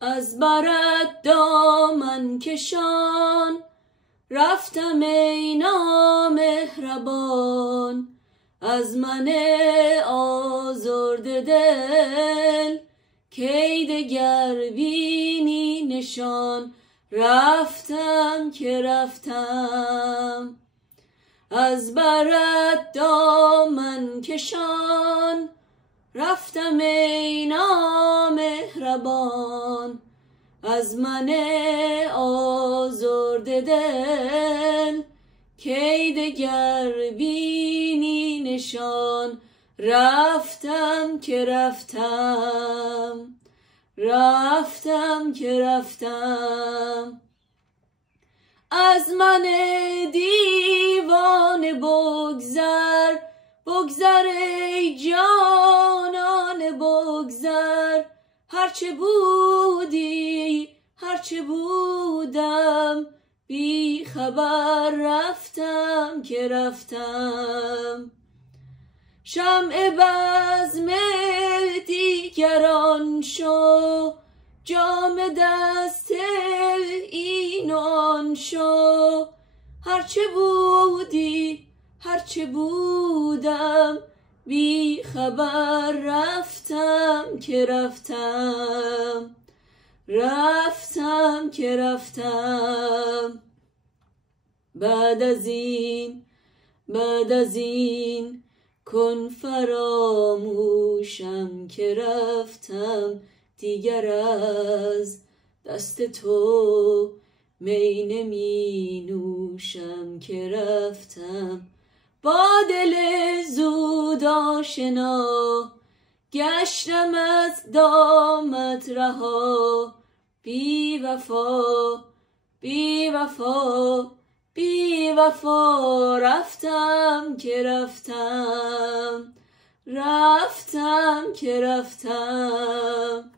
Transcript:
از برت دامن کشان، رفتم ای نامهربان. از من آزرده دل، کی دگر بینی نشان. رفتم که رفتم، از برت دامن کشان، رفتم ای نامهربان. از من آزرده دل، کی دگر بینی نشان. رفتم که رفتم، رفتم که رفتم. از من دیوانه بگذر، بگذر ای جانان بگذر. هرچه بودی هرچه بودم، بی خبر رفتم که رفتم. شمع بزم دیگران شو، جام دست این و آن شو. هرچه بودی هرچه بودم، بی خبر رفتم که رفتم، رفتم که رفتم. بعد از این کن فراموشم که رفتم. دیگر از دست تو می نمی نوشم که رفتم. با دل زود آشنا، گشتم از دامت رها. بی وفا بی وفا بی وفا، رفتم که رفتم، رفتم که رفتم.